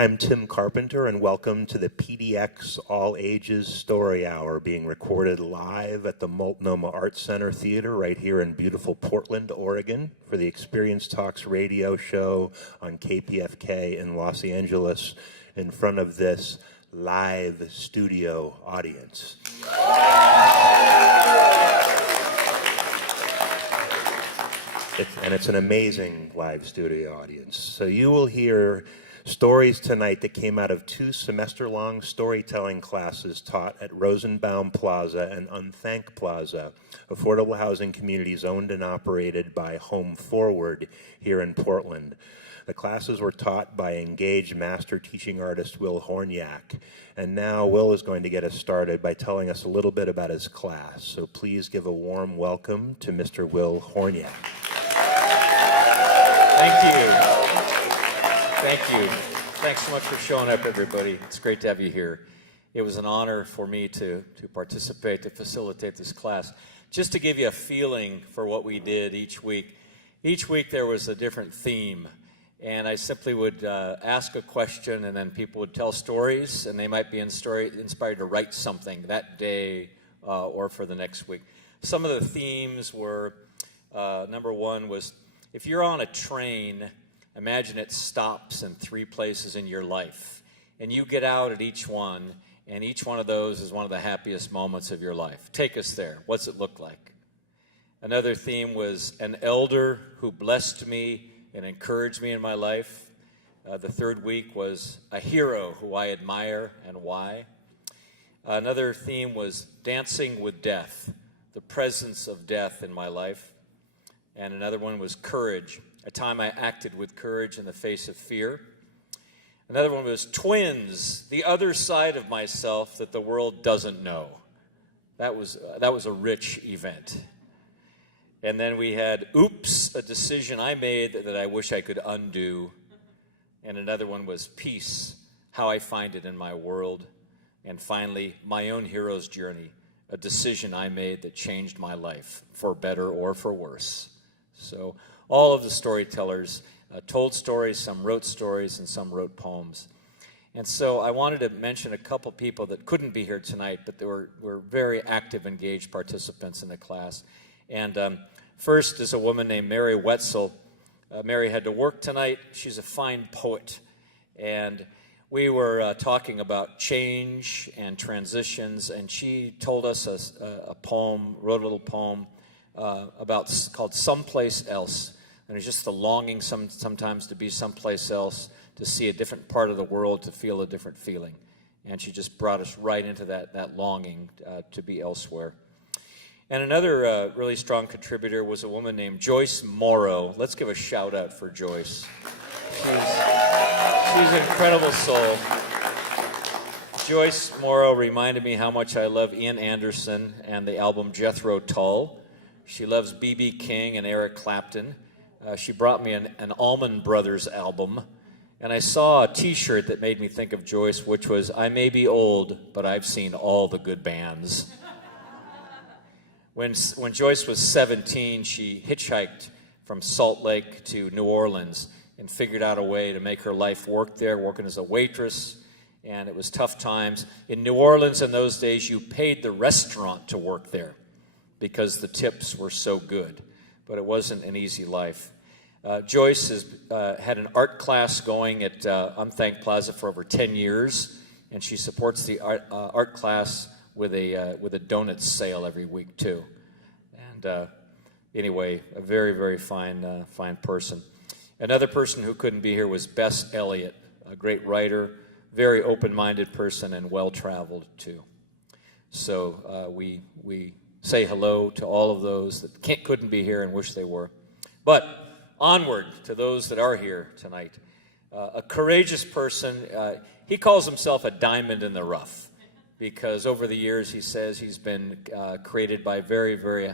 I'm Tim Carpenter, and welcome to the PDX All Ages Story Hour, being recorded live at the Multnomah Arts Center Theater right here in beautiful Portland, Oregon, for the Experience Talks radio show on KPFK in Los Angeles, in front of this live studio audience. And it's an amazing live studio audience. So you will hear stories tonight that came out of 2 semester-long storytelling classes taught at Rosenbaum Plaza and Unthank Plaza, affordable housing communities owned and operated by Home Forward here in Portland. The classes were taught by EngAGE master teaching artist Will Hornyak. And now Will is going to get us started by telling us a little bit about his class. So please give a warm welcome to Mr. Will Hornyak. Thank you. Thank you. Thanks so much for showing up, everybody. It's great to have you here. It was an honor for me to participate, to facilitate this class. Just to give you a feeling for what we did each week there was a different theme. And I simply would ask a question, and then people would tell stories, and they might be inspired to write something that day or for the next week. Some of the themes were, number one was, if you're on a train, imagine it stops in 3 places in your life, and you get out at each one, and each one of those is one of the happiest moments of your life. Take us there. What's it look like? Another theme was an elder who blessed me and encouraged me in my life. The third week was a hero who I admire and why. Another theme was dancing with death, the presence of death in my life. And another one was courage, a time I acted with courage in the face of fear. Another one was twins, the other side of myself that the world doesn't know. That was a rich event. And then we had oops, a decision I made that I wish I could undo. And another one was peace, how I find it in my world. And finally, my own hero's journey, a decision I made that changed my life, for better or for worse. So all of the storytellers told stories, some wrote stories, and some wrote poems. And so I wanted to mention a couple people that couldn't be here tonight, but they were very active, engaged participants in the class. And first is a woman named Mary Whetsel. Mary had to work tonight. She's a fine poet. And we were talking about change and transitions, and she told us a poem, wrote a little poem called Someplace Else. And it's just the longing sometimes to be someplace else, to see a different part of the world, to feel a different feeling. And she just brought us right into that longing to be elsewhere. And another really strong contributor was a woman named Joyce Morrow. Let's give a shout out for Joyce. She's an incredible soul. Joyce Morrow reminded me how much I love Ian Anderson and the album Jethro Tull. She loves B.B. King and Eric Clapton. She brought me an Allman Brothers album. And I saw a t-shirt that made me think of Joyce, which was, I may be old, but I've seen all the good bands. When Joyce was 17, she hitchhiked from Salt Lake to New Orleans and figured out a way to make her life work there, working as a waitress, and it was tough times. In New Orleans in those days, you paid the restaurant to work there because the tips were so good, but it wasn't an easy life. Joyce has had an art class going at Unthank Plaza for over 10 years, and she supports the art class with a donut sale every week too. And anyway, a very, very fine person. Another person who couldn't be here was Bess Elliott, a great writer, very open-minded person, and well-traveled too. So we say hello to all of those that couldn't be here and wish they were. But onward to those that are here tonight. A courageous person. He calls himself a diamond in the rough, because over the years, he says, he's been created by very, very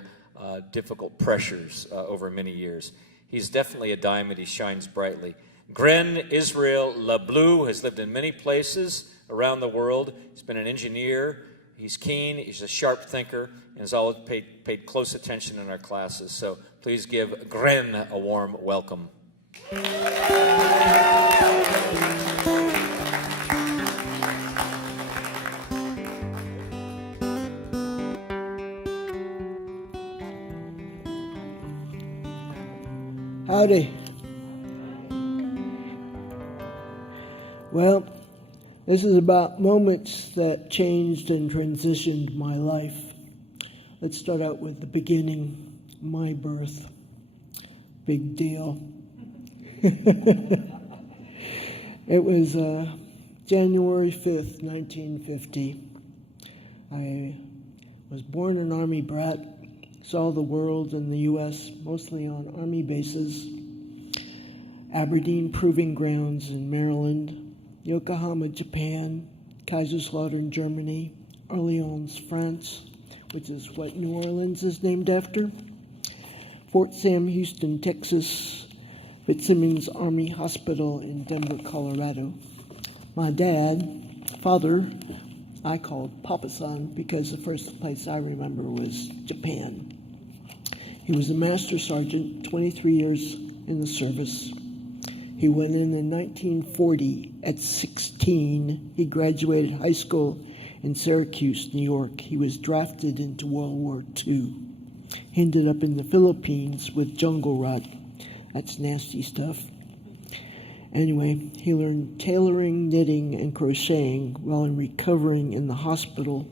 difficult pressures over many years. He's definitely a diamond. He shines brightly. Gren Israel Bleu has lived in many places around the world. He's been an engineer. He's keen. He's a sharp thinker, and has always paid close attention in our classes. So please give Gren a warm welcome. Howdy. Well, this is about moments that changed and transitioned my life. Let's start out with the beginning, my birth. Big deal. It was January 5th, 1950. I was born an Army brat, saw the world in the U.S., mostly on Army bases, Aberdeen Proving Grounds in Maryland, Yokohama, Japan, Kaiserslautern, Germany, Orleans, France, which is what New Orleans is named after, Fort Sam Houston, Texas, Fitzsimmons Army Hospital in Denver, Colorado. My father, I called Papa-san because the first place I remember was Japan. He was a master sergeant, 23 years in the service. He went in 1940. At 16, he graduated high school in Syracuse, New York. He was drafted into World War II. He ended up in the Philippines with jungle rot. That's nasty stuff. Anyway, he learned tailoring, knitting, and crocheting while recovering in the hospital.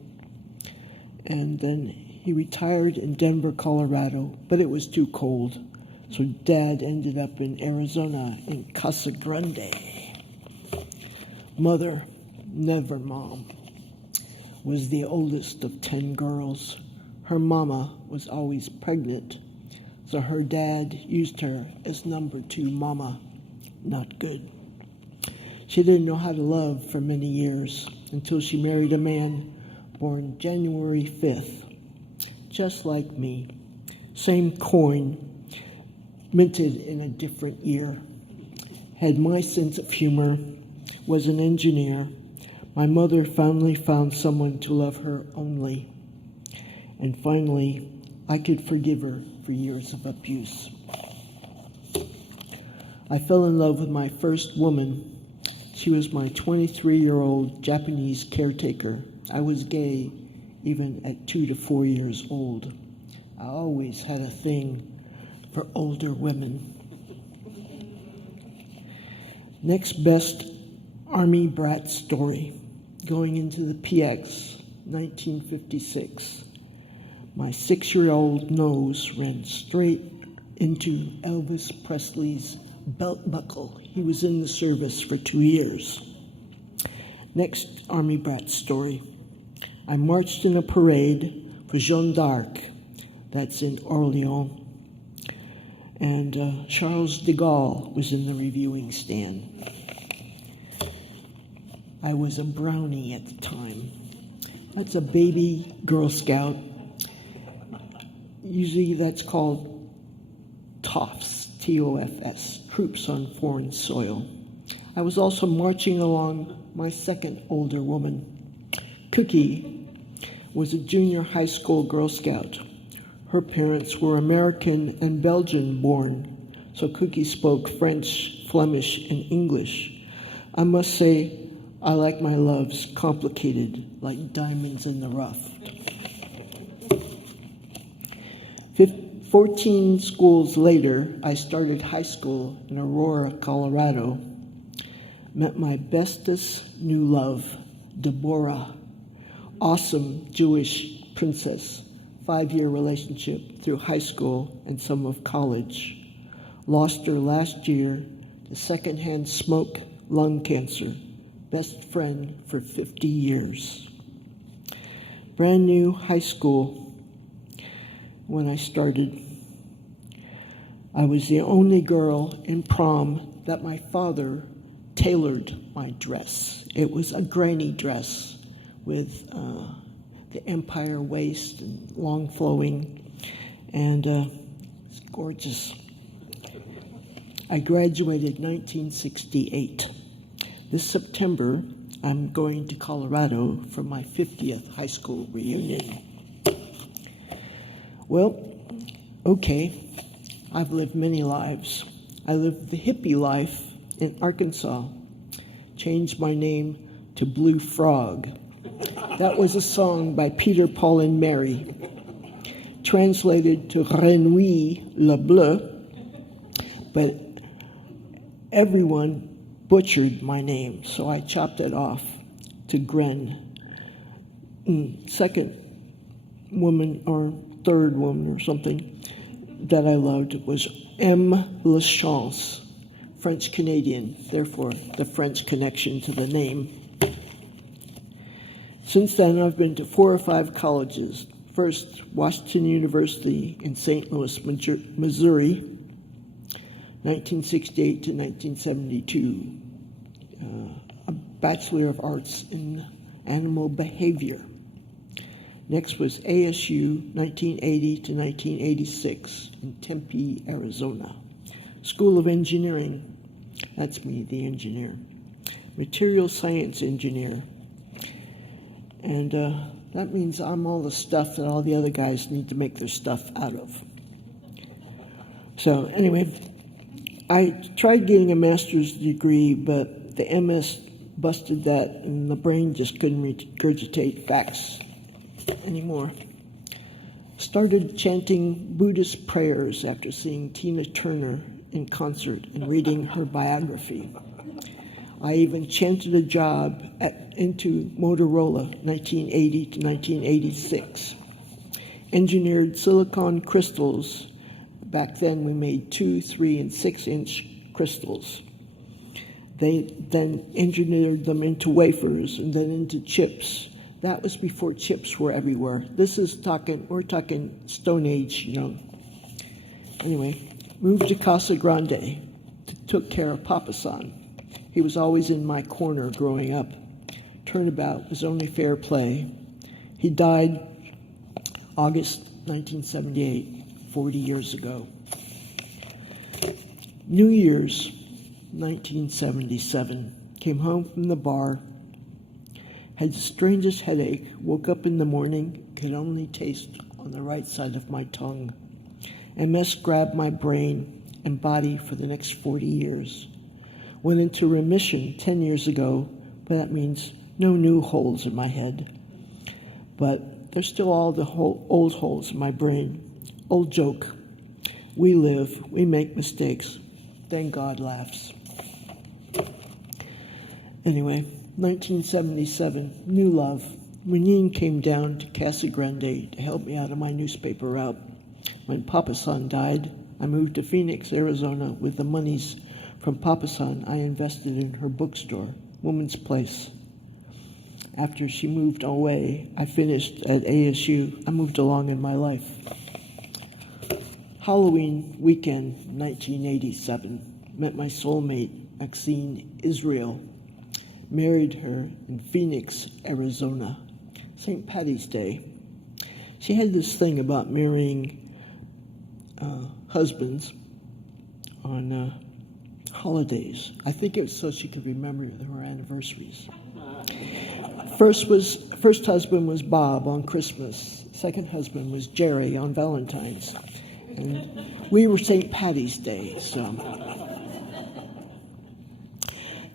And then he retired in Denver, Colorado, but it was too cold. So Dad ended up in Arizona in Casa Grande. Mother, never mom, was the oldest of 10 girls. Her mama was always pregnant, so her dad used her as number 2 mama. Not good. She didn't know how to love for many years until she married a man born January 5th, just like me. Same coin, minted in a different year. Had my sense of humor, was an engineer. My mother finally found someone to love her only. And finally, I could forgive her for years of abuse. I fell in love with my first woman. She was my 23-year-old Japanese caretaker. I was gay even at 2 to 4 years old. I always had a thing for older women. Next best Army brat story. Going into the PX, 1956. My 6-year-old nose ran straight into Elvis Presley's belt buckle. He was in the service for 2 years. Next Army brat story. I marched in a parade for Jeanne d'Arc. That's in Orleans. And Charles de Gaulle was in the reviewing stand. I was a brownie at the time. That's a baby Girl Scout. Usually that's called TOFs, T-O-F-S, Troops on Foreign Soil. I was also marching along my second older woman. Cookie was a junior high school Girl Scout. Her parents were American and Belgian born, so Cookie spoke French, Flemish, and English. I must say, I like my loves complicated, like diamonds in the rough. 14 schools later, I started high school in Aurora, Colorado. Met my bestest new love, Deborah, awesome Jewish princess. 5-year relationship through high school and some of college. Lost her last year to secondhand smoke, lung cancer. Best friend for 50 years. Brand new high school when I started. I was the only girl in prom that my father tailored my dress. It was a granny dress with the empire waist and long flowing, and it's gorgeous. I graduated 1968. This September, I'm going to Colorado for my 50th high school reunion. Well, okay, I've lived many lives. I lived the hippie life in Arkansas, changed my name to Blue Frog. That was a song by Peter, Paul, and Mary, translated to Renouille le Bleu, but everyone butchered my name, so I chopped it off to Gren. Second woman or third woman or something that I loved was M. Lachance, French Canadian, therefore the French connection to the name. Since then, I've been to 4 or 5 colleges. First, Washington University in St. Louis, Missouri, 1968 to 1972. A Bachelor of Arts in Animal Behavior. Next was ASU, 1980 to 1986 in Tempe, Arizona. School of Engineering, that's me, the engineer. Material Science Engineer. And that means I'm all the stuff that all the other guys need to make their stuff out of. So anyway, I tried getting a master's degree, but the MS busted that, and the brain just couldn't regurgitate facts anymore. Started chanting Buddhist prayers after seeing Tina Turner in concert and reading her biography. I even chanted a job into Motorola, 1980 to 1986. Engineered silicon crystals. Back then we made 2, 3, and 6-inch crystals. They then engineered them into wafers and then into chips. That was before chips were everywhere. We're talking Stone Age, Anyway, moved to Casa Grande, took care of Papa San. He was always in my corner growing up. Turnabout was only fair play. He died August 1978, 40 years ago. New Year's 1977. Came home from the bar. Had the strangest headache. Woke up in the morning. Could only taste on the right side of my tongue. MS grabbed my brain and body for the next 40 years. Went into remission 10 years ago, but that means no new holes in my head. But there's still all the old holes in my brain. Old joke. We live, we make mistakes, then God laughs. Anyway, 1977, new love. Renine came down to Casa Grande to help me out of my newspaper route. When Papa San died, I moved to Phoenix, Arizona with the monies from Papa San I invested in her bookstore, Woman's Place. After she moved away, I finished at ASU. I moved along in my life. Halloween weekend, 1987. Met my soulmate, Maxine Israel. Married her in Phoenix, Arizona. St. Patty's Day. She had this thing about marrying husbands on holidays. I think it was so she could remember her anniversaries. First husband was Bob on Christmas. Second husband was Jerry on Valentine's. And we were St. Patty's Day, so.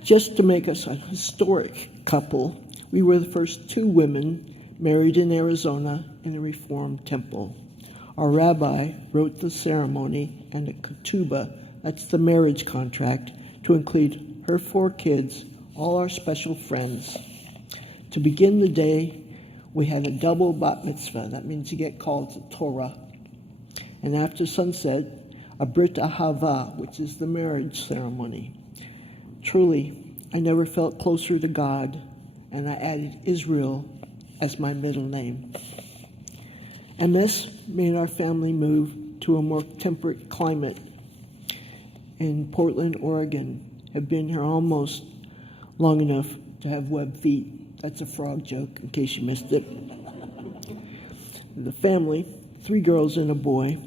Just to make us a historic couple, we were the first 2 women married in Arizona in a Reformed temple. Our rabbi wrote the ceremony and a ketubah, that's the marriage contract, to include her 4 kids, all our special friends. To begin the day, we had a double bat mitzvah. That means you get called to Torah. And after sunset, a brit ahava, which is the marriage ceremony. Truly, I never felt closer to God, and I added Israel as my middle name. MS made our family move to a more temperate climate in Portland, Oregon. Have been here almost long enough to have web feet. That's a frog joke, in case you missed it. The family, 3 girls and a boy,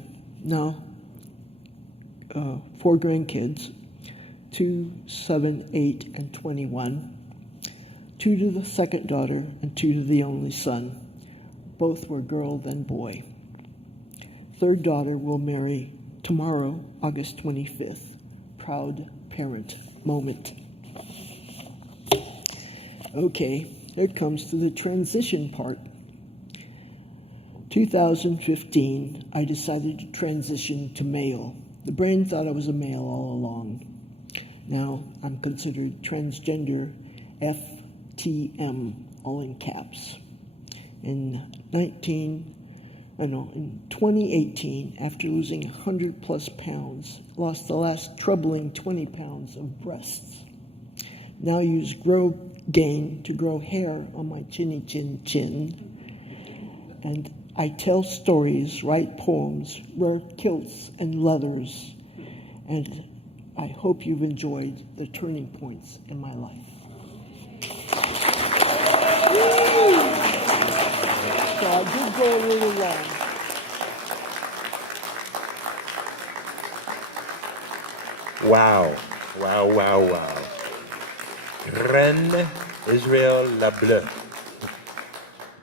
now 4 grandkids, 2, 7, 8, and 21. 2 to the second daughter and 2 to the only son. Both were girl then boy. Third daughter will marry tomorrow, August 25th. Proud parent moment. Okay, it comes to the transition part. 2015, I decided to transition to male. The brain thought I was a male all along. Now I'm considered transgender, FTM, all in caps. In 2018, after losing 100 plus pounds, lost the last troubling 20 pounds of breasts. Now use Gain to grow hair on my chinny chin. And I tell stories, write poems, wear kilts and leathers, and I hope you've enjoyed the turning points in my life. So I did go a little long. Wow, wow, wow, wow. Gren Israel Bleu.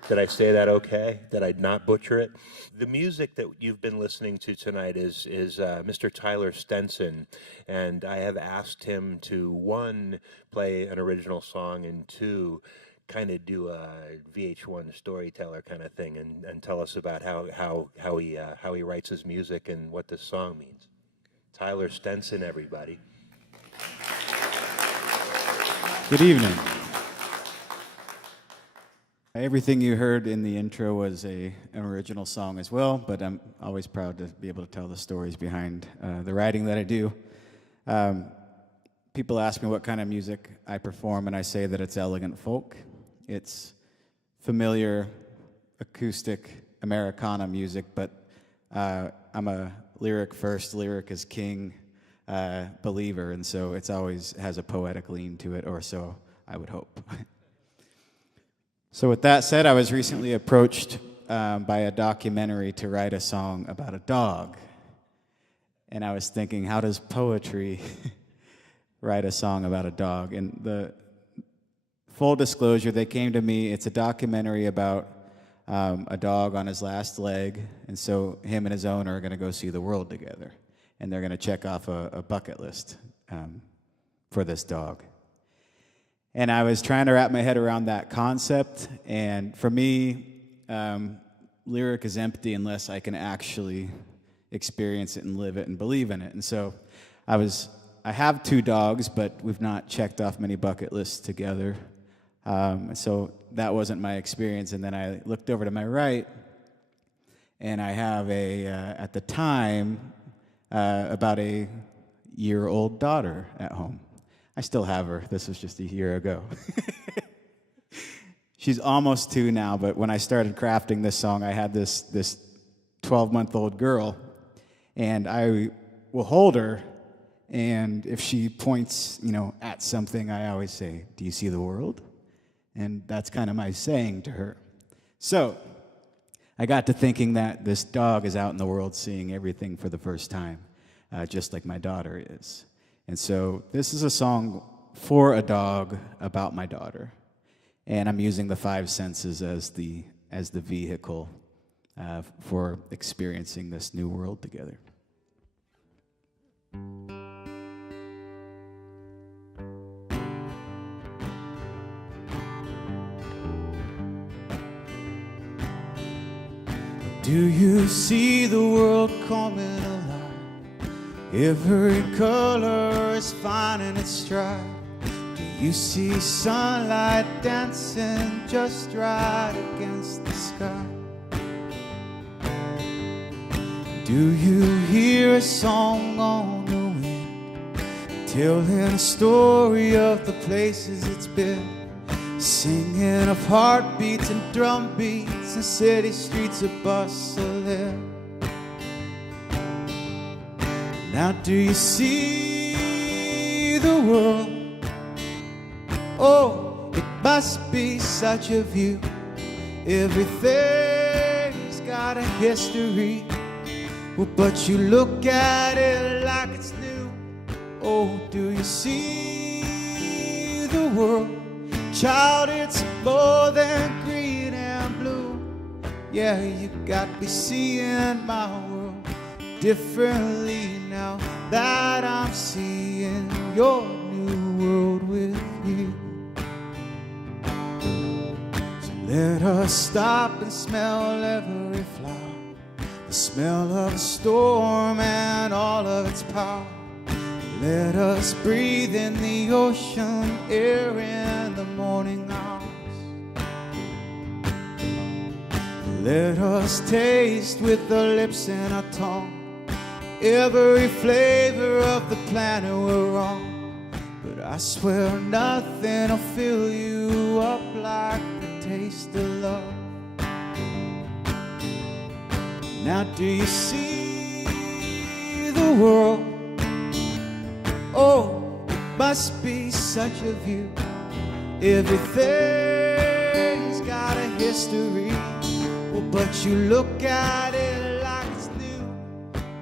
Did I say that okay? Did I not butcher it? The music that you've been listening to tonight is Mr. Tyler Stenson, and I have asked him to, one, play an original song, and two, kind of do a VH1 storyteller kind of thing, and tell us about how he writes his music and what this song means. Tyler Stenson, everybody. Good evening. Everything you heard in the intro was an original song as well, but I'm always proud to be able to tell the stories behind the writing that I do. People ask me what kind of music I perform, and I say that it's elegant folk. It's familiar, acoustic Americana music, but I'm a lyric first, lyric is king believer, and so it's always has a poetic lean to it, or so I would hope. So with that said, I was recently approached by a documentary to write a song about a dog. And I was thinking, how does poetry write a song about a dog? And the full disclosure, they came to me, it's a documentary about a dog on his last leg, and so him and his owner are going to go see the world together. And they're going to check off a bucket list for this dog. And I was trying to wrap my head around that concept, and for me, lyric is empty unless I can actually experience it and live it and believe in it. And so I have 2 dogs, but we've not checked off many bucket lists together. So that wasn't my experience. And then I looked over to my right, and I have at the time, about a year-old daughter at home. I still have her. This was just a year ago. She's almost 2 now, but when I started crafting this song, I had this 12-month-old girl, and I will hold her, and if she points, at something, I always say, "Do you see the world?" And that's kind of my saying to her. So I got to thinking that this dog is out in the world seeing everything for the first time, just like my daughter is. And so this is a song for a dog about my daughter. And I'm using the 5 senses as the vehicle for experiencing this new world together. Do you see the world coming alive? Every color is finding its stride. Do you see sunlight dancing just right against the sky? Do you hear a song on the wind, telling a story of the places it's been? Singing of heartbeats and drum beats and city streets of bustling. Now do you see the world? Oh, it must be such a view. Everything's got a history. Well, but you look at it like it's new. Oh, do you see the world? Child, it's more than green and blue. Yeah, you got me seeing my world differently now that I'm seeing your new world with you. So let us stop and smell every flower the smell of a storm and all of its power. Let us breathe in the ocean air in the morning hours. Let us taste with the lips and our tongue every flavor of the planet we're on. But I swear nothing will fill you up like the taste of love. Now do you see the world? Oh, it must be such a view. Everything's got a history. Oh, but you look at it like it's new.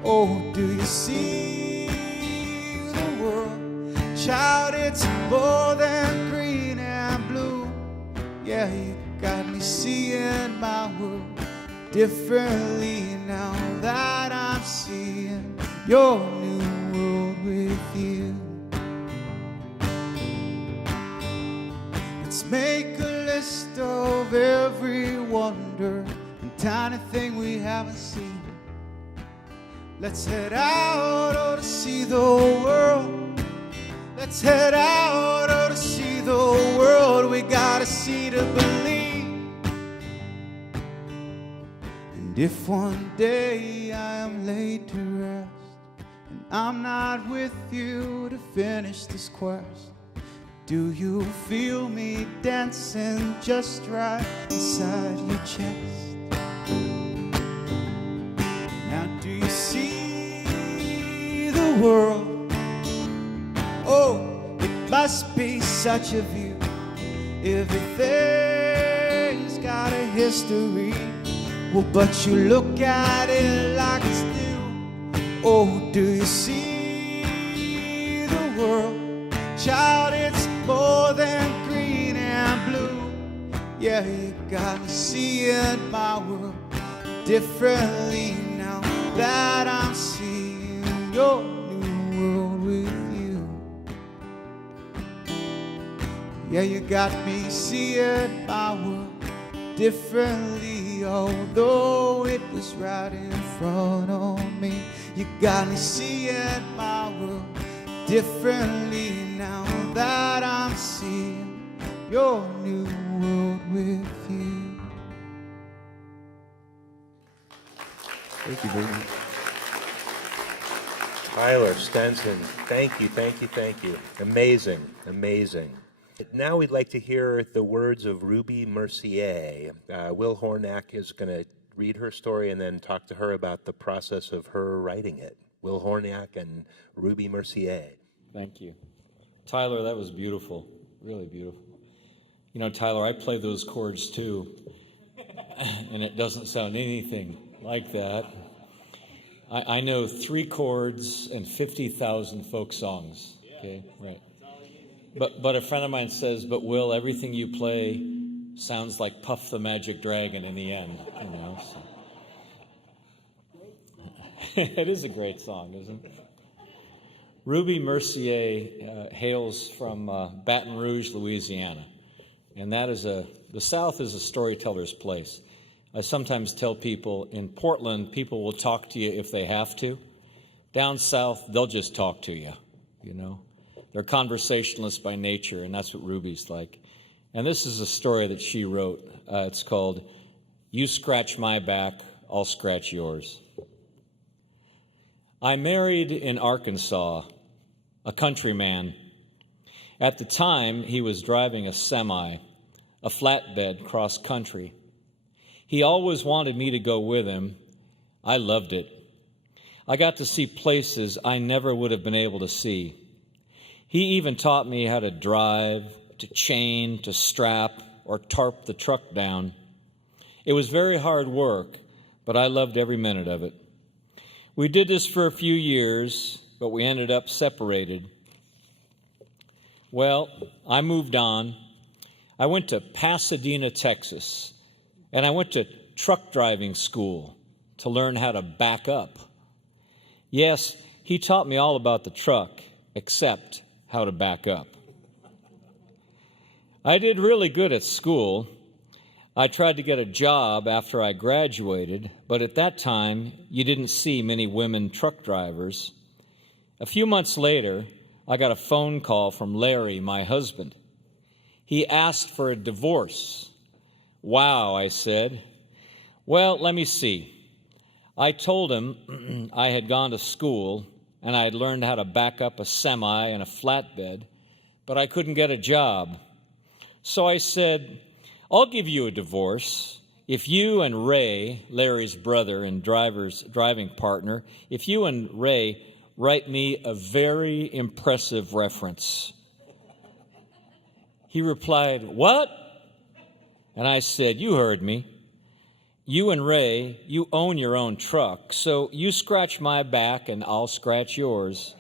Oh, do you see the world? Child, it's more than green and blue. Yeah, you got me seeing my world differently now that I'm seeing your new world with you. Let's make a list of every wonder and tiny thing we haven't seen. Let's head out to see the world. Let's head out to see the world. We gotta see to believe. And if one day I am laid to rest and I'm not with you to finish this quest, do you feel me dancing just right inside your chest? Now do you see the world? Oh, it must be such a view. Everything's got a history. Well, but you look at it like it's new. Oh, do you see the world? Child, it's more than green and blue. Yeah, you got me seeing my world differently now that I'm seeing your new world with you. Yeah, you got me seeing my world differently, although it was right in front of me. You got me seeing my world differently now that I'm seeing your new world with you. Thank you very much. Tyler, Stenson, thank you, thank you, thank you. Amazing, amazing. Now we'd like to hear the words of Ruby Mercier. Will Hornyak is going to read her story and then talk to her about the process of her writing it. Will Hornyak and Ruby Mercier. Thank you. Tyler, that was beautiful, really beautiful. You know, Tyler, I play those chords too, and it doesn't sound anything like that. I know 3 chords and 50,000 folk songs. Okay, right. But a friend of mine says, but Will, everything you play sounds like Puff the Magic Dragon in the end. You know, so. It is a great song, isn't it? Ruby Mercier hails from Baton Rouge, Louisiana, and that is the South is a storyteller's place. I sometimes tell people in Portland, people will talk to you if they have to. Down South, they'll just talk to you, you know. They're conversationalists by nature, and that's what Ruby's like. And this is a story that she wrote. It's called You Scratch My Back, I'll Scratch Yours. I married in Arkansas, a countryman. At the time, he was driving a semi, a flatbed cross-country. He always wanted me to go with him. I loved it. I got to see places I never would have been able to see. He even taught me how to drive, to chain, to strap, or tarp the truck down. It was very hard work, but I loved every minute of it. We did this for a few years, but we ended up separated. Well, I moved on. I went to Pasadena, Texas, and I went to truck driving school to learn how to back up. Yes, he taught me all about the truck, except how to back up. I did really good at school. I tried to get a job after I graduated, but at that time, you didn't see many women truck drivers. A few months later, I got a phone call from Larry, my husband. He asked for a divorce. Wow, I said. Well, let me see. I told him I had gone to school and I had learned how to back up a semi and a flatbed, but I couldn't get a job. So I said, I'll give you a divorce if you and Ray, Larry's brother and driving partner, if you and Ray write me a very impressive reference. He replied, what? And I said, you heard me. You and Ray, you own your own truck, so you scratch my back and I'll scratch yours.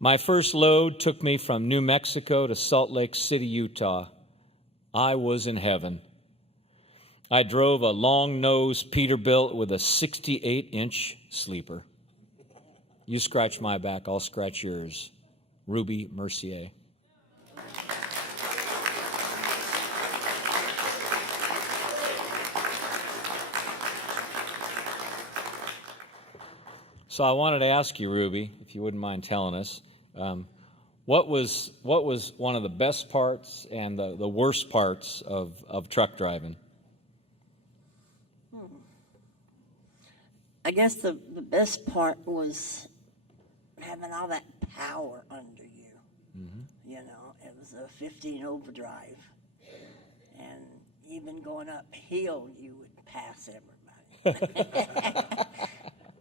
My first load took me from New Mexico to Salt Lake City, Utah. I was in heaven. I drove a long-nosed Peterbilt with a 68-inch sleeper. You scratch my back, I'll scratch yours. Ruby Mercier. So I wanted to ask you, Ruby, if you wouldn't mind telling us, what was one of the best parts and the worst parts of truck driving? I guess the best part was having all that power under you. Mm-hmm. You know, it was a 15 overdrive. And even going uphill, you would pass everybody.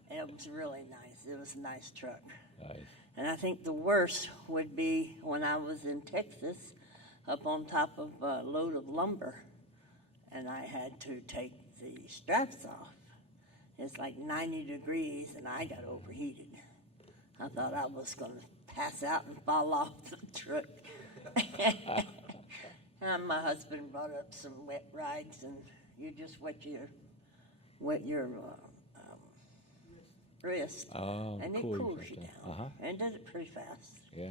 It was really nice. It was a nice truck. Nice. And I think the worst would be when I was in Texas up on top of a load of lumber and I had to take the straps off. It's like 90 degrees and I got overheated. I thought I was going to pass out and fall off the truck. And my husband brought up some wet rides and you just wet your wrist, and cool, it cools you down, and it does it pretty fast. Yeah.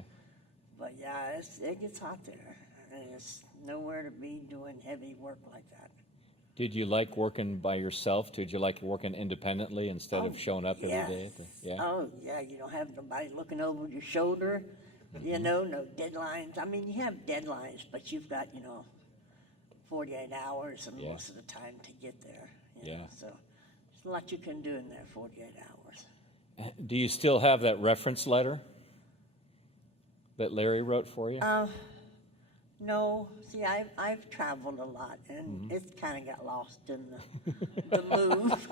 But yeah, it gets hot there, and it's nowhere to be doing heavy work like that. Did you like working by yourself? Did you like working independently instead of showing up every day? Yeah. Oh yeah, you don't have nobody looking over your shoulder. You know, no deadlines. I mean, you have deadlines, but you've got 48 hours and most of the time to get there. You know, so there's a lot you can do in there 48 hours. Do you still have that reference letter that Larry wrote for you? No. See, I've traveled a lot, and it's kind of got lost in the move.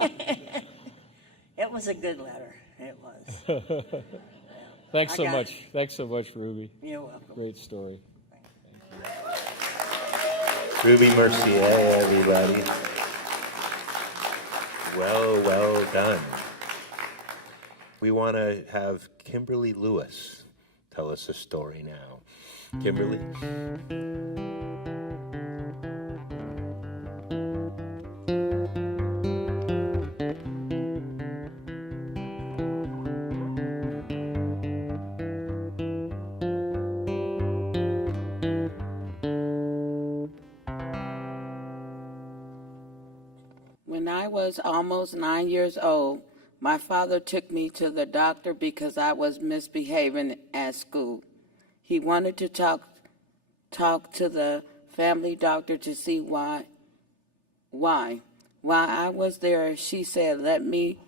It was a good letter. It was. Thanks so much. Thanks so much, Ruby. You're welcome. Great story. Ruby Mercier, everybody. Well done. We want to have Kimberly Lewis tell us a story now. Kimberly? When I was almost 9 years old, my father took me to the doctor because I was misbehaving at school. He wanted to talk to the family doctor to see why. While I was there, she said, "Let me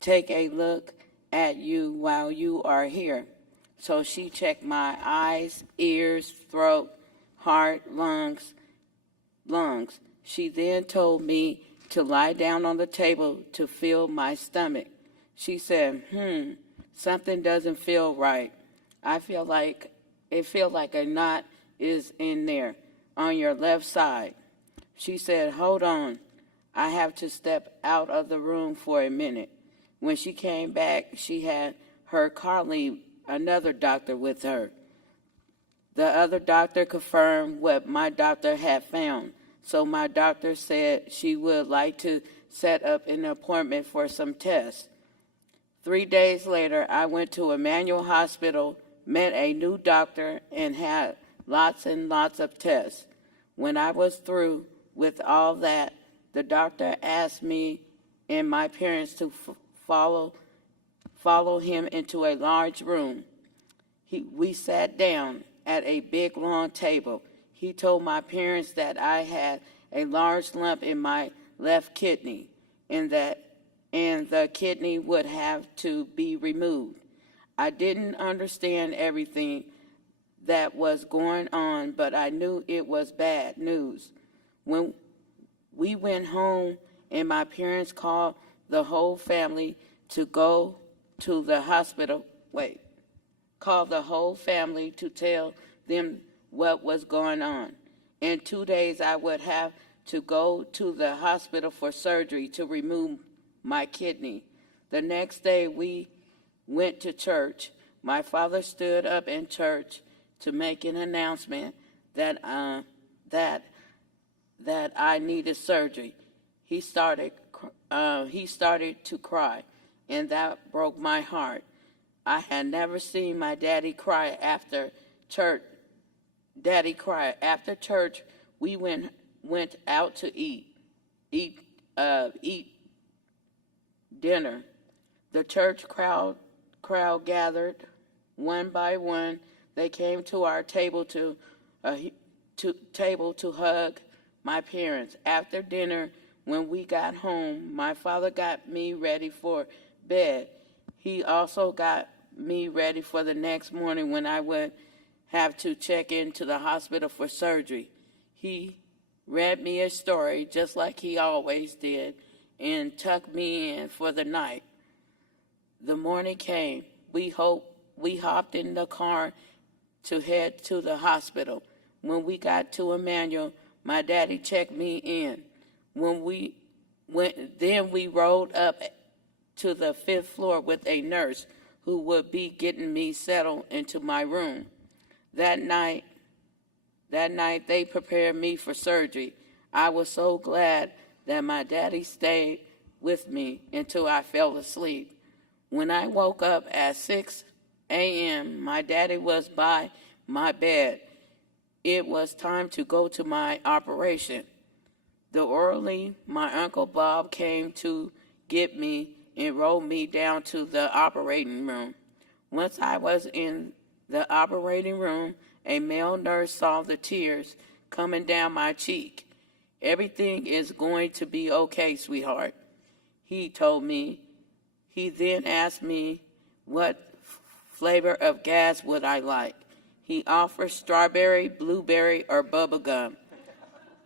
take a look at you while you are here." So she checked my eyes, ears, throat, heart, lungs. She then told me to lie down on the table to feel my stomach. She said, something doesn't feel right. I feel like a knot is in there on your left side. She said, hold on. I have to step out of the room for a minute. When she came back, she had her colleague, another doctor, with her. The other doctor confirmed what my doctor had found. So my doctor said she would like to set up an appointment for some tests. 3 days later, I went to Emmanuel Hospital, met a new doctor, and had lots and lots of tests. When I was through with all that, the doctor asked me and my parents to follow him into a large room. We sat down at a big long table. He told my parents that I had a large lump in my left kidney and the kidney would have to be removed. I didn't understand everything that was going on, but I knew it was bad news. When we went home and my parents called the whole family to go to the hospital, called the whole family to tell them what was going on. In 2 days, I would have to go to the hospital for surgery to remove my kidney. The next day, we went to church. My father stood up in church to make an announcement that I needed surgery. He started to cry, and that broke my heart. I had never seen my daddy cry after church. After church, we went out to eat dinner. The church crowd gathered one by one. They came to our table to hug my parents. After dinner, when we got home, my father got me ready for bed. He also got me ready for the next morning when I would have to check into the hospital for surgery. He read me a story just like he always did and tucked me in for the night. The morning came. We hopped in the car to head to the hospital. When we got to Emmanuel, my daddy checked me in. Then we rode up to the 5th floor with a nurse who would be getting me settled into my room. That night they prepared me for surgery. I was so glad that my daddy stayed with me until I fell asleep. When I woke up at 6 a.m., my daddy was by my bed. It was time to go to my operation. Early, my Uncle Bob came to get me and rolled me down to the operating room. Once I was in the operating room, a male nurse saw the tears coming down my cheek. "Everything is going to be okay, sweetheart," he told me. He then asked me what flavor of gas would I like. He offered strawberry, blueberry, or bubblegum.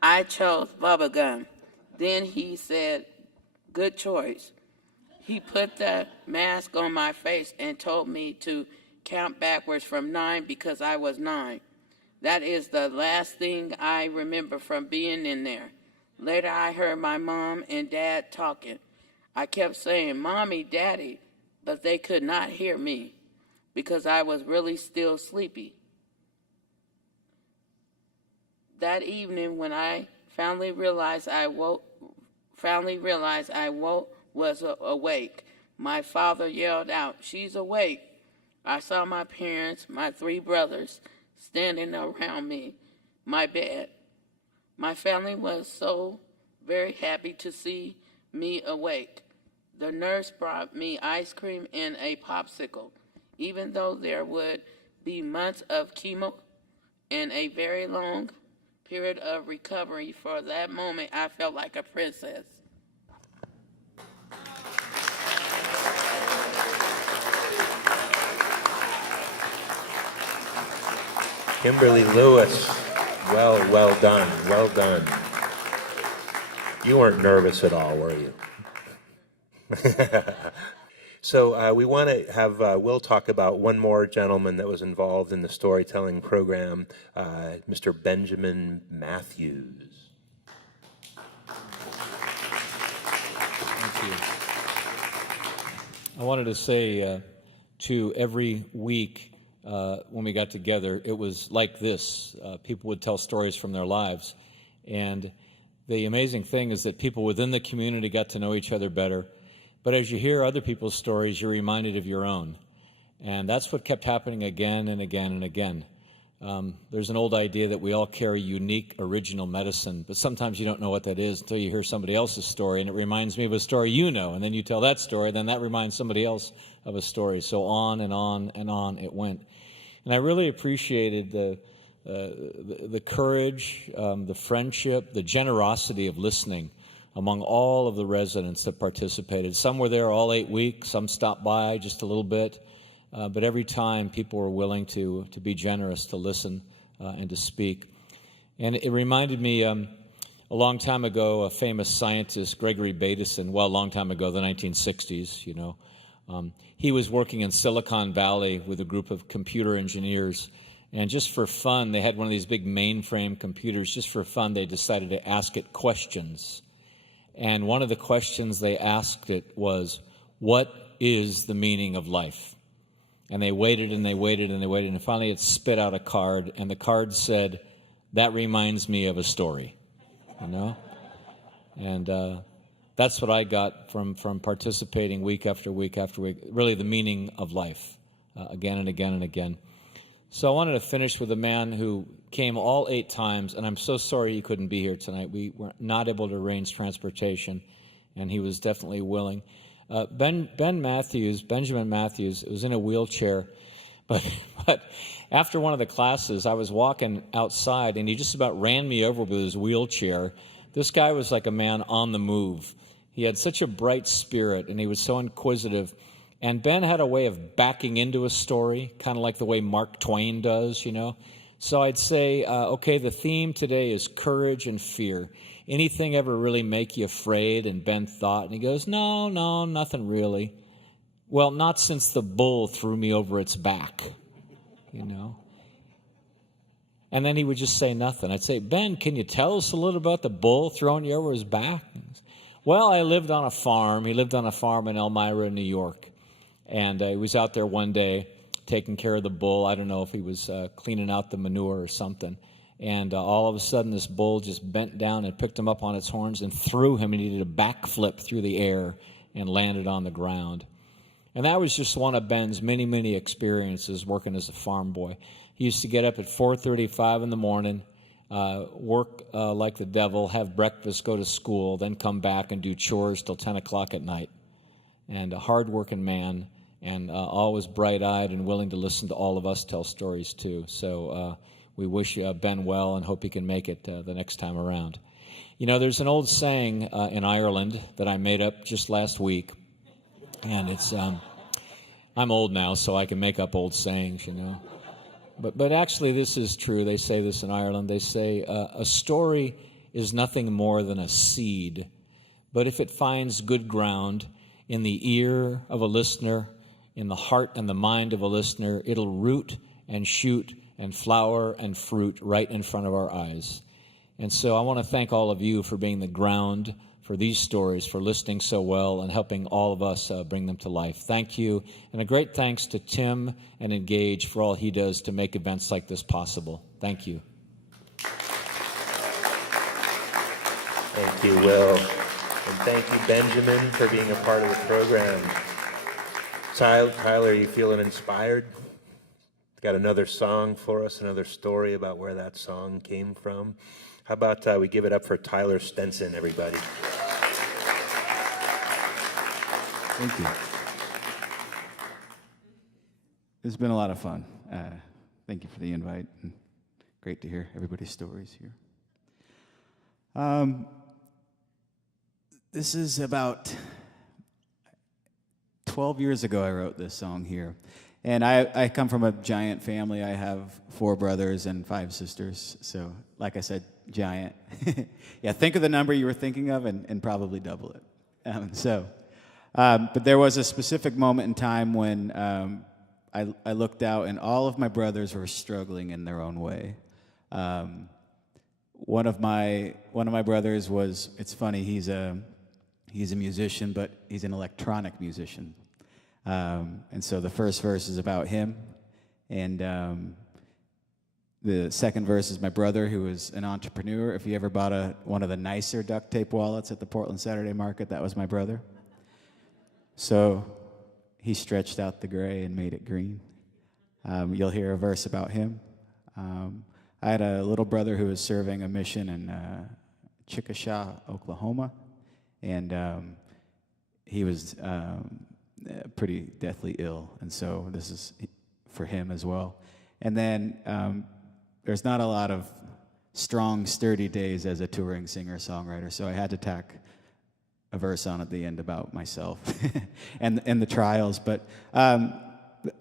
I chose bubblegum. Then he said, "Good choice." He put the mask on my face and told me to count backwards from 9 because I was 9. That is the last thing I remember from being in there. Later, I heard my mom and dad talking. I kept saying, "Mommy, Daddy," but they could not hear me because I was really still sleepy. That evening, when I finally realized I was awake, my father yelled out, "She's awake." I saw my parents, my 3 brothers, standing around my bed. My family was so very happy to see me awake. The nurse brought me ice cream and a popsicle. Even though there would be months of chemo and a very long period of recovery, for that moment I felt like a princess. Kimberly Lewis, well done, well done. You weren't nervous at all, were you? So we want to have Will talk about one more gentleman that was involved in the storytelling program, Mr. Benjamin Matthews. Thank you. I wanted to say to every week when we got together, it was like this. People would tell stories from their lives. And the amazing thing is that people within the community got to know each other better. But as you hear other people's stories, you're reminded of your own. And that's what kept happening again and again and again. There's an old idea that we all carry unique, original medicine, but sometimes you don't know what that is until you hear somebody else's story, and it reminds me of a story you know, and then you tell that story, then that reminds somebody else of a story. So on and on and on it went. And I really appreciated the courage, the friendship, the generosity of listening among all of the residents that participated. Some were there all 8 weeks, some stopped by just a little bit. But every time, people were willing to be generous, to listen, and to speak. And it reminded me, a long time ago, a famous scientist, Gregory Bateson, well, a long time ago, the 1960s, you know, he was working in Silicon Valley with a group of computer engineers. And just for fun, they had one of these big mainframe computers. Just for fun, they decided to ask it questions. And one of the questions they asked it was, what is the meaning of life? And they waited and they waited and they waited, and finally it spit out a card, and the card said, that reminds me of a story, you know? And that's what I got from participating week after week after week, really the meaning of life, again and again and again. So I wanted to finish with a man who came all 8 times, and I'm so sorry he couldn't be here tonight. We were not able to arrange transportation, and he was definitely willing. Benjamin Matthews was in a wheelchair, but after one of the classes, I was walking outside, and he just about ran me over with his wheelchair. This guy was like a man on the move. He had such a bright spirit, and he was so inquisitive. And Ben had a way of backing into a story, kind of like the way Mark Twain does, you know. So I'd say, okay, the theme today is courage and fear. Anything ever really make you afraid? And Ben thought, and he goes, no, nothing really. Well, not since the bull threw me over its back, you know. And then he would just say nothing. I'd say, Ben, can you tell us a little about the bull throwing you over his back? Well, I lived on a farm. He lived on a farm in Elmira, New York. And he was out there one day taking care of the bull. I don't know if he was cleaning out the manure or something. And all of a sudden, this bull just bent down and picked him up on its horns and threw him, and he did a backflip through the air and landed on the ground. And that was just one of Ben's many, many experiences working as a farm boy. He used to get up at 4:35 in the morning, work like the devil, have breakfast, go to school, then come back and do chores till 10 o'clock at night. And a hard-working man, and always bright-eyed and willing to listen to all of us tell stories too. So we wish Ben well and hope he can make it the next time around. You know, there's an old saying in Ireland that I made up just last week, and it's, I'm old now, so I can make up old sayings, you know. But actually this is true. They say this in Ireland. They say, a story is nothing more than a seed, but if it finds good ground in the ear of a listener, in the heart and the mind of a listener, it'll root and shoot and flower and fruit right in front of our eyes. And so I want to thank all of you for being the ground for these stories, for listening so well and helping all of us bring them to life. Thank you. And a great thanks to Tim and EngAGE for all he does to make events like this possible. Thank you. Thank you, Will. And thank you, Benjamin, for being a part of the program. Tyler, are you feeling inspired? Got another song for us, another story about where that song came from. How about we give it up for Tyler Stenson, everybody? Thank you. It's been a lot of fun. Thank you for the invite. And great to hear everybody's stories here. This is about 12 years ago I wrote this song here. And I come from a giant family. I have 4 brothers and 5 sisters. So, like I said, giant. Yeah, think of the number you were thinking of and probably double it. But there was a specific moment in time when I looked out and all of my brothers were struggling in their own way. One of my brothers was, it's funny, he's a musician, but he's an electronic musician. And so the first verse is about him, and the second verse is my brother, who is an entrepreneur. If you ever bought one of the nicer duct tape wallets at the Portland Saturday Market, that was my brother. So he stretched out the gray and made it green. You'll hear a verse about him. I had a little brother who was serving a mission in Chickasha, Oklahoma, and he was pretty deathly ill, and so this is for him as well. And then there's not a lot of strong, sturdy days as a touring singer-songwriter, so I had to tack a verse on at the end about myself and the trials. But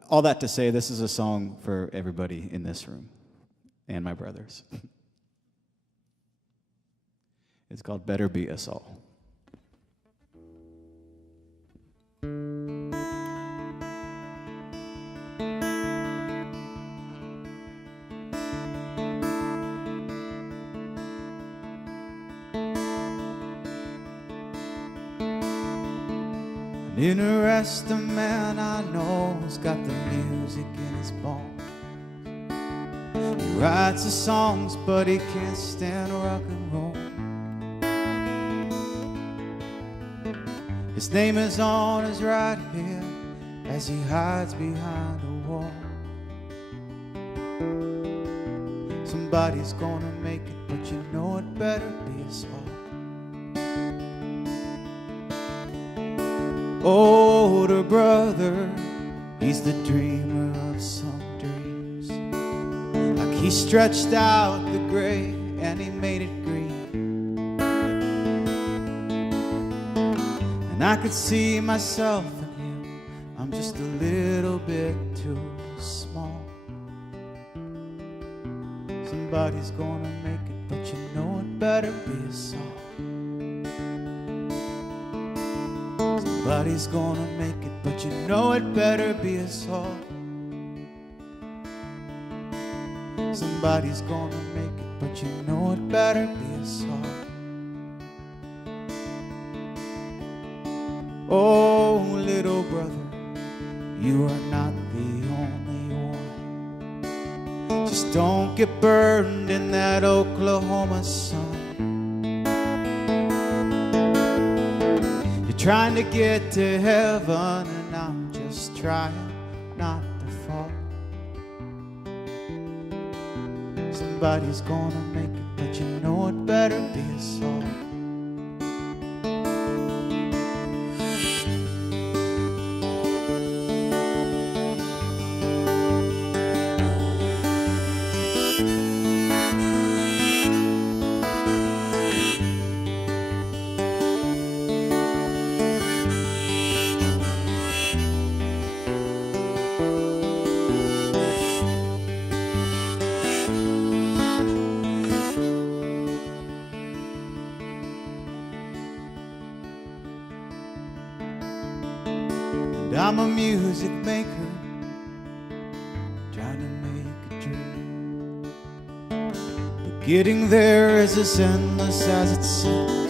all that to say, this is a song for everybody in this room and my brothers. It's called Better Be Us All. An interesting man I know has got the music in his bones. He writes the songs, but he can't stand rock and roll. His name is on his right here as he hides behind a wall. Somebody's gonna make it, but you know it better be us all. Older brother, he's the dreamer of some dreams. Like he stretched out the gray and he made it green. And I could see myself in him, I'm just a little bit too small. Somebody's gonna make it, but you know it better be us all. Somebody's gonna make it, but you know it better be us all. Somebody's gonna make it, but you know it better be us all. Oh, little brother, you are not the only one. Just don't get burned in that Oklahoma sun. Trying to get to heaven, and I'm just trying not to fall. Somebody's gonna make it, but you know it better be us all. I'm a music maker, trying to make a dream. But getting there is as endless as it seems.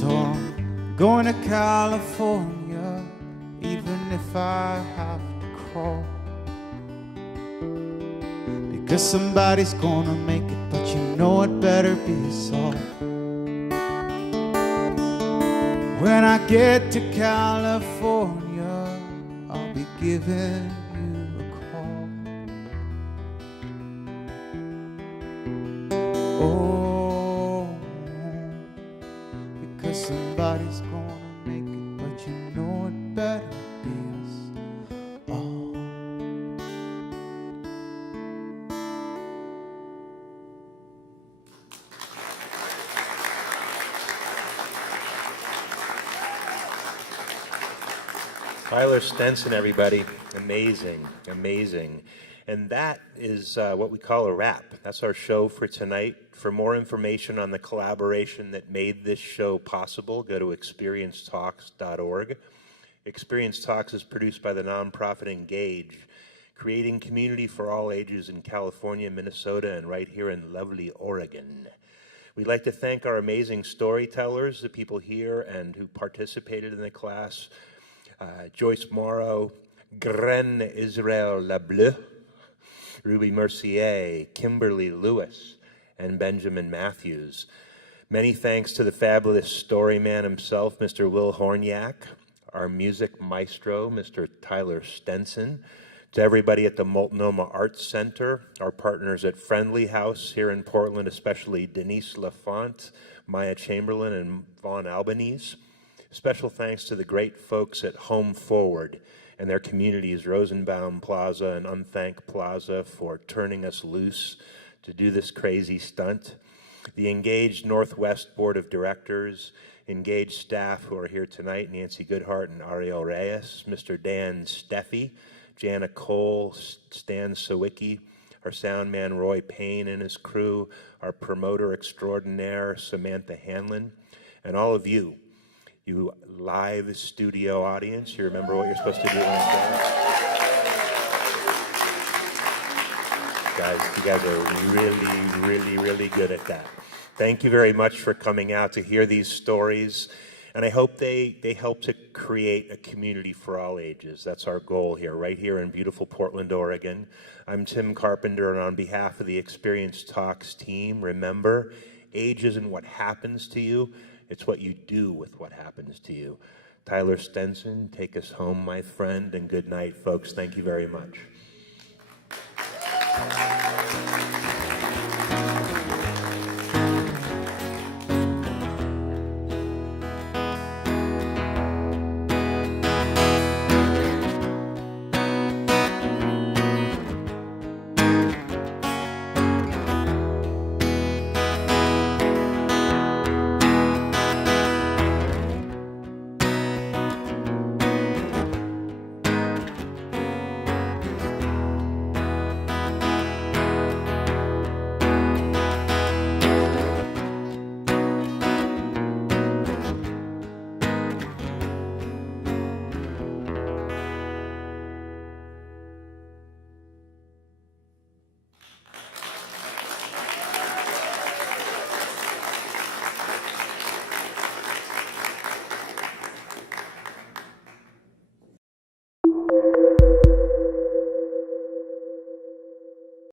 So I'm going to California, even if I have to crawl. Because somebody's gonna make it, but you know it better be us all. When I get to California, I'll be giving you a call. Oh, because somebody's gonna make it, but you know it better be us all. Tyler Stenson, everybody. Amazing, amazing. And that is what we call a wrap. That's our show for tonight. For more information on the collaboration that made this show possible, go to experiencetalks.org. Experience Talks is produced by the nonprofit EngAGE, creating community for all ages in California, Minnesota, and right here in lovely Oregon. We'd like to thank our amazing storytellers, the people here and who participated in the class. Joyce Morrow, Gren Israel Bleu, Ruby Mercier, Kimberly Lewis, and Benjamin Matthews. Many thanks to the fabulous story man himself, Mr. Will Hornyak, our music maestro, Mr. Tyler Stenson, To everybody at the Multnomah Arts Center, our partners at Friendly House here in Portland, especially Denise LaFond, Maya Chamberlin, and Vaune Albanese. Special thanks to the great folks at Home Forward and their communities, Rosenbaum Plaza and Unthank Plaza, for turning us loose to do this crazy stunt. The EngAGE Northwest Board of Directors, EngAGE staff who are here tonight, Nancy Goodhart and Ariel Reyes, Mr. Dan Steffi, Jana Cole, Stan Sawicki, our sound man Roy Payne and his crew, our promoter extraordinaire Samantha Hanlon, and all of you, you live studio audience. You remember what you're supposed to do when I say? You guys are really, really good at that. Thank you very much for coming out to hear these stories. And I hope they help to create a community for all ages. That's our goal here, right here in beautiful Portland, Oregon. I'm Tim Carpenter, and on behalf of the Experience Talks team, remember, age isn't what happens to you, it's what you do with what happens to you. Tyler Stenson, take us home, my friend, and good night, folks. Thank you very much.